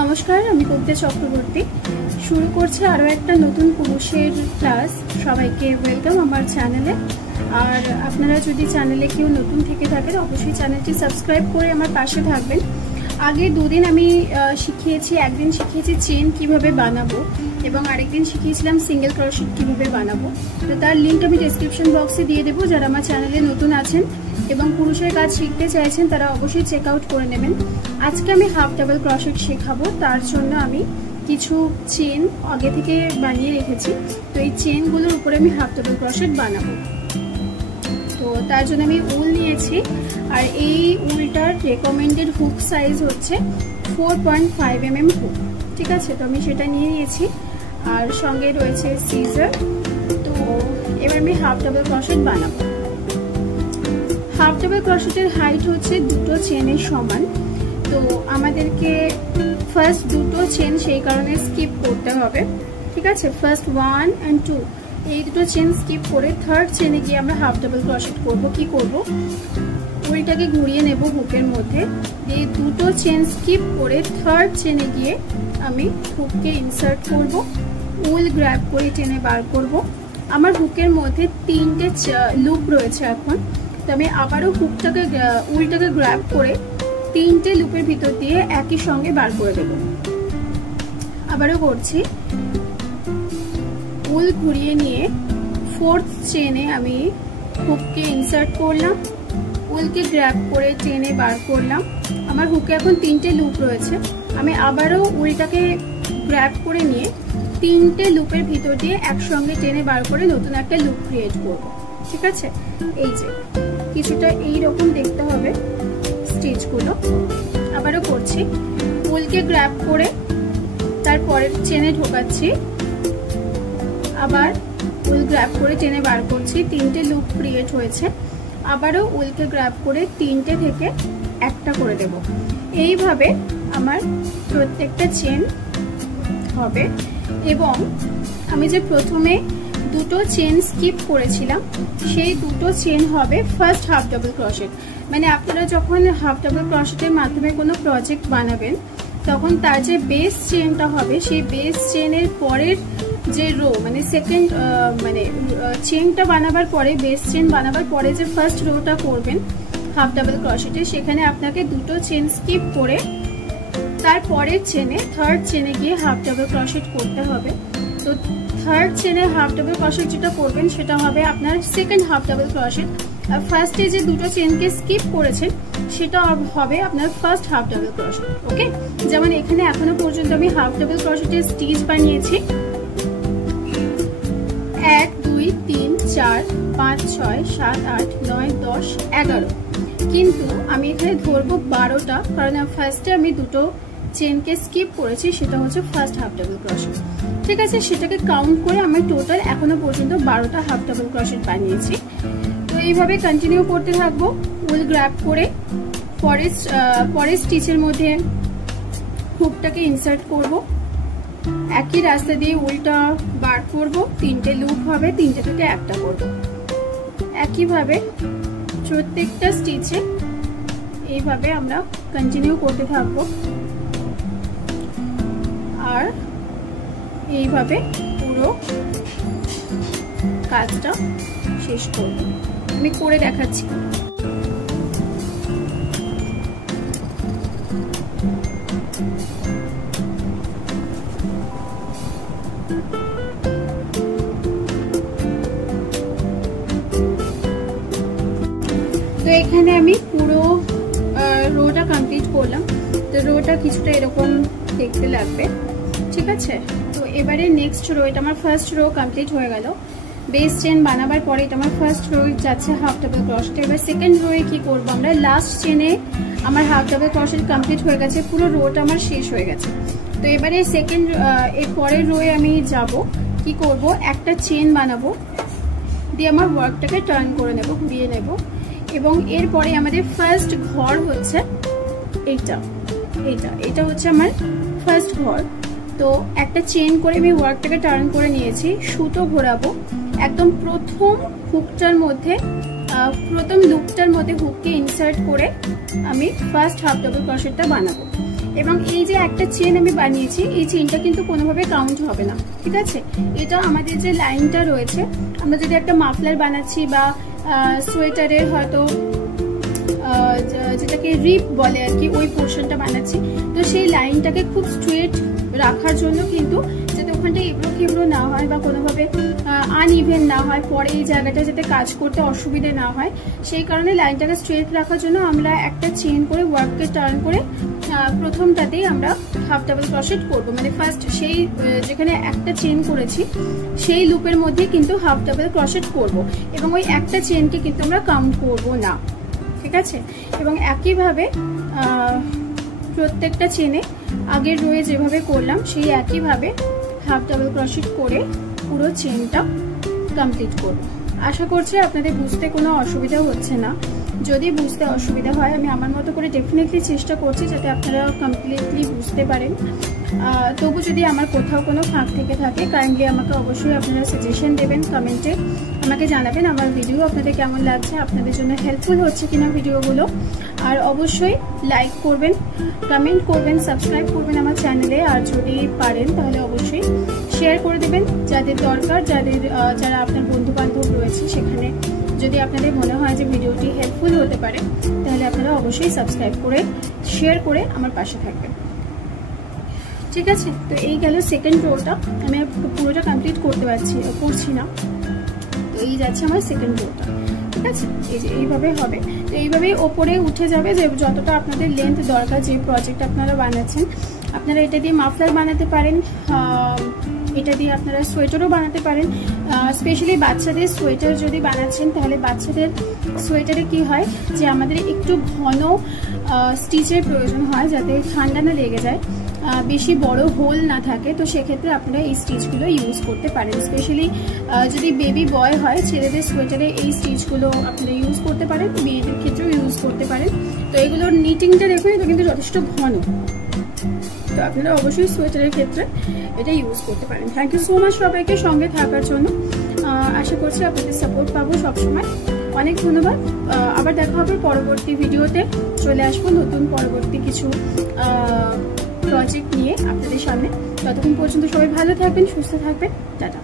নমস্কার, আমি কবিতা চক্রবর্তী। শুরু করছে আরও একটা নতুন কুরুশের ক্লাস। সবাইকে ওয়েলকাম আমার চ্যানেলে। আর আপনারা যদি চ্যানেলে কেউ নতুন থেকে থাকেন অবশ্যই চ্যানেলটি সাবস্ক্রাইব করে আমার পাশে থাকবেন। আগে দুদিন আমি শিখিয়েছি, একদিন শিখিয়েছি চেন কিভাবে বানাবো এবং আরেকদিন শিখিয়েছিলাম সিঙ্গেল ক্রোশেট কিভাবে বানাবো। তো তার লিঙ্ক আমি ডেসক্রিপশন বক্সে দিয়ে দেবো। যারা আমার চ্যানেলে নতুন আছেন এবং কুরুশের কাজ শিখতে চাইছেন তারা অবশ্যই চেক আউট করে নেবেন। আজকে আমি হাফ ডাবল ক্রোশেট শেখাবো। তার জন্য আমি কিছু চেন আগে থেকে বানিয়ে রেখেছি। তো এই চেনগুলোর উপরে আমি হাফ ডাবল ক্রোশেট বানাবো। তো তার জন্য আমি উল নিয়েছি, আর এই উলটার রেকমেন্ডেড হুক সাইজ হচ্ছে 4.5 mm হুক। ঠিক আছে, তো আমি সেটা নিয়ে নিয়েছি, আর সঙ্গে রয়েছে সিজার। তো এবার আমি হাফ ডাবল ক্রোশেট বানাবো। হাফ ডাবল ক্রোশেটের হাইট হচ্ছে দুটো চেনের সমান। তো আমাদেরকে ফার্স্ট দুটো চেন সেই কারণে স্কিপ করতে হবে। ঠিক আছে, ফার্স্ট 1 and 2 এই দুটো চেন স্কিপ করে থার্ড চেনে গিয়ে আমরা হাফ ডাবল ক্রোশেট করবো। কি করব, উলটাকে ঘুরিয়ে নেব হুকের মধ্যে, এই দুটো চেন স্কিপ করে থার্ড চেনে গিয়ে আমি হুককে ইনসার্ট করব, উল গ্র্যাব করে টেনে বার করব। আমার হুকের মধ্যে তিনটে লুপ রয়েছে এখন। তো আমি আবারও উলটাকে গ্র্যাব করে তিনটে লুপের ভিতর দিয়ে একই সঙ্গে বার করে দেব। আবারও করছি, উল ঘুরিয়ে নিয়ে ফোর্থ চেনে আমি হুককে ইনসার্ট করলাম, উলকে গ্র্যাব করে টেনে বার করলাম। আমার হুকে এখন তিনটে লুপ রয়েছে। আমি আবারও উলটাকে গ্র্যাব করে নিয়ে তিনটে লুপের ভিতর দিয়ে একসঙ্গে টেনে বার করে নতুন একটা লুপ ক্রিয়েট করব। ঠিক আছে, এই যে কিছুটা এইরকম দেখতে হবে স্টিচগুলো। আবারও করছি, উলকে গ্র্যাব করে তারপরের চেনে ঢোকাচ্ছি, আবার উল গ্র্যাব করে টেনে বার করছি, তিনটে লুপ ক্রিয়েট হয়েছে। আবারও উলকে গ্র্যাব করে তিনটে থেকে একটা করে দেব। এইভাবে আমার প্রত্যেকটা চেন হবে। এবং আমি যে প্রথমে দুটো চেন স্কিপ করেছিলাম সেই দুটো চেন হবে ফার্স্ট হাফ ডাবল ক্রোশেট। মানে আপনারা যখন হাফ ডাবল ক্রোশেটের মাধ্যমে কোনো প্রজেক্ট বানাবেন তখন তার যে বেস চেনটা হবে সেই বেস চেনের পরের যে রো মানে সেকেন্ড চেনটা বানাবার পরে বেস চেন বানাবার পরে যে ফার্স্ট রোটা করবেন হাফ ডাবল ক্রোশেটে, সেখানে আপনাকে দুটো চেন স্কিপ করে তারপরের চেনে থার্ড চেনে গিয়ে হাফ ডাবল ক্রোশেট করতে হবে। তো থার্ড চেনে হাফ ডাবল ক্রোশেট যেটা করবেন সেটা হবে আপনার সেকেন্ড হাফ ডাবল ক্রোশেট। আর ফার্স্টে যে দুটো চেনকে স্কিপ করেছেন সেটা হবে আপনার ফার্স্ট হাফ ডাবল ক্রোশেট। ওকে, যেমন এখানে এখনো পর্যন্ত আমি হাফ ডাবল ক্রোশেটের স্টিচ বানিয়েছি 1 2 3 4 5 6 7 8 9 10 11, কিন্তু আমি এখানে ধরবো 12টা, কারণ ফার্স্টে আমি দুটো চেনকে স্কিপ করেছি, সেটা হচ্ছে ফার্স্ট হাফ ডাবল ক্রোশেট। ঠিক আছে, সেটাকে কাউন্ট করে আমি টোটাল এখনো পর্যন্ত 12টা হাফ ডাবল ক্রোশেট বানিয়েছি। তো এইভাবে কন্টিনিউ করতে থাকবো। উল গ্র্যাব করে পরের স্টিচের মধ্যে হুকটাকে ইনসার্ট করব, একই রাস্তা দিয়ে উলটা বার করব, তিনটে লুপ হবে, তিনটে থেকে একটা করব। একইভাবে প্রত্যেকটা স্টিচে এইভাবে আমরা কন্টিনিউ করতে থাকবো, আর এইভাবে পুরো কাজটা শেষ করব। আমি করে দেখাচ্ছি। তো এখানে আমি পুরো রোটা কমপ্লিট করলাম। তো রোটা কিছুটা এরকম দেখতে লাগবে। ঠিক আছে, তো এবারে নেক্সট রো, এটা আমার ফার্স্ট রো কমপ্লিট হয়ে গেল। বেস চেন বানাবার পরে এটা আমার ফার্স্ট রো যাচ্ছে হাফ ডাবল ক্রোশেট। এবার সেকেন্ড রোয়ে কি করব, আমরা লাস্ট চেনে আমার হাফ ডাবল ক্রোশেট কমপ্লিট হয়ে গেছে, পুরো রোটা আমার শেষ হয়ে গেছে। তো এবারে এর পরের রোয়ে আমি যাব, কি করব, একটা চেন বানাবো, দিয়ে আমার ওয়ার্কটাকে টার্ন করে নেব, ঘুরিয়ে নেব। এবং এরপরে আমাদের ফার্স্ট ঘর হচ্ছে এটা হচ্ছে আমার ফার্স্ট ঘর। তো একটা চেন করে আমি ওয়ার্কটাকে টার্ন করে নিয়েছি, সুতো ঘোরাবো একদম প্রথম হুকটার মধ্যে, প্রথম লুপটার মধ্যে হুককে ইনসার্ট করে আমি ফার্স্ট হাফ ডাবল ক্রোশেটটা বানাবো। এবং এই যে একটা চেন আমি বানিয়েছি, এই চেনটা কিন্তু কোনোভাবে কাউন্ট হবে না, ঠিক আছে। এটা আমাদের যে লাইনটা রয়েছে, আমরা যদি একটা মাফলার বানাচ্ছি বা সোয়েটারের হয়তো যেটাকে রিপ বলে আর কি, ওই পোর্শনটা বানাচ্ছি, তো সেই লাইনটাকে খুব স্ট্রেট রাখার জন্য কিন্তু, যাতে ওখানটা এবড়ো খেবড়ো না হয় বা কোনোভাবে আনইভেন না হয়, পরে এই জায়গাটা যাতে কাজ করতে অসুবিধে না হয়, সেই কারণে লাইনটাকে স্ট্রেট রাখার জন্য আমরা একটা চেন করে ওয়ার্ককে টার্ন করে প্রথমটাতেই আমরা হাফ ডাবল ক্রোশেট করব। মানে ফার্স্ট সেই যেখানে একটা চেন করেছি সেই লুপের মধ্যে কিন্তু হাফ ডাবল ক্রোশেট করব, এবং ওই একটা চেনকে কিন্তু আমরা কাউন্ট করব না, ঠিক আছে। এবং একইভাবে প্রত্যেকটা চেনে আগের রোয়ে যেভাবে করলাম সেই একইভাবে হাফ ডাবল ক্রোশেট করে পুরো চেনটা কমপ্লিট করব। আশা করছি আপনাদের বুঝতে কোনো অসুবিধা হচ্ছে না। যদি বুঝতে অসুবিধা হয়, আমি আমার মতো করে ডেফিনেটলি চেষ্টা করছি যাতে আপনারা কমপ্লিটলি বুঝতে পারেন। তবু যদি আমার কোথাও কোনো ফাঁক থেকে থাকে, কাইন্ডলি আমাকে অবশ্যই আপনারা সাজেশন দেবেন, কমেন্টে আমাকে জানাবেন আমার ভিডিও আপনাদের কেমন লাগছে, আপনাদের জন্য হেল্পফুল হচ্ছে কিনা ভিডিওগুলো। আর অবশ্যই লাইক করবেন, কমেন্ট করবেন, সাবস্ক্রাইব করবেন আমার চ্যানেলে, আর যদি পারেন তাহলে অবশ্যই শেয়ার করে দেবেন যাদের দরকার, যারা আপনার বন্ধু বান্ধব রয়েছে সেখানে যদি আপনাদের মনে হয় যে ভিডিওটি হেল্পফুল হতে পারে, তাহলে আপনারা অবশ্যই সাবস্ক্রাইব করে শেয়ার করে আমার পাশে থাকবেন, ঠিক আছে। তো এই গেল সেকেন্ড রোটা, আমি পুরোটা কমপ্লিট করছি না, তো এই যাচ্ছে আমার সেকেন্ড রোটা, ঠিক আছে। এই যে এইভাবে হবে, তো এইভাবেই ওপরে উঠে যাবে, যে যতটা আপনাদের লেন্থ দরকার, যে প্রজেক্ট আপনারা বানাচ্ছেন। আপনারা এটা দিয়ে মাফলার বানাতে পারেন, এটা দিয়ে আপনারা সোয়েটারও বানাতে পারেন। স্পেশালি বাচ্চাদের সোয়েটার যদি বানাচ্ছেন, তাহলে বাচ্চাদের সোয়েটারে কি হয় যে আমাদের একটু ঘন স্টিচের প্রয়োজন হয়, যাতে ঠান্ডা না লেগে যায়, বেশি বড় হোল না থাকে। তো সেক্ষেত্রে আপনারা এই স্টিচগুলো ইউজ করতে পারেন। স্পেশালি যদি বেবি বয় হয়, ছেলেদের সোয়েটারে এই স্টিচগুলো আপনারা ইউজ করতে পারেন, মেয়েদের ক্ষেত্রেও ইউজ করতে পারেন। তো এগুলোর নিটিংটা দেখুন, এটা কিন্তু যথেষ্ট ঘন, তো আপনারা অবশ্যই সোয়েটারের ক্ষেত্রে এটা ইউজ করতে পারেন। থ্যাংক ইউ সো মাচ সবাইকে সঙ্গে থাকার জন্য। আশা করছি আপনাদের সাপোর্ট পাবো সবসময়। অনেক ধন্যবাদ। আবার দেখা হবে পরবর্তী ভিডিওতে, চলে আসবো নতুন পরবর্তী কিছু প্রজেক্ট নিয়ে আপনাদের সামনে। ততক্ষণ পর্যন্ত সবাই ভালো থাকবেন, সুস্থ থাকবেন, টাটা।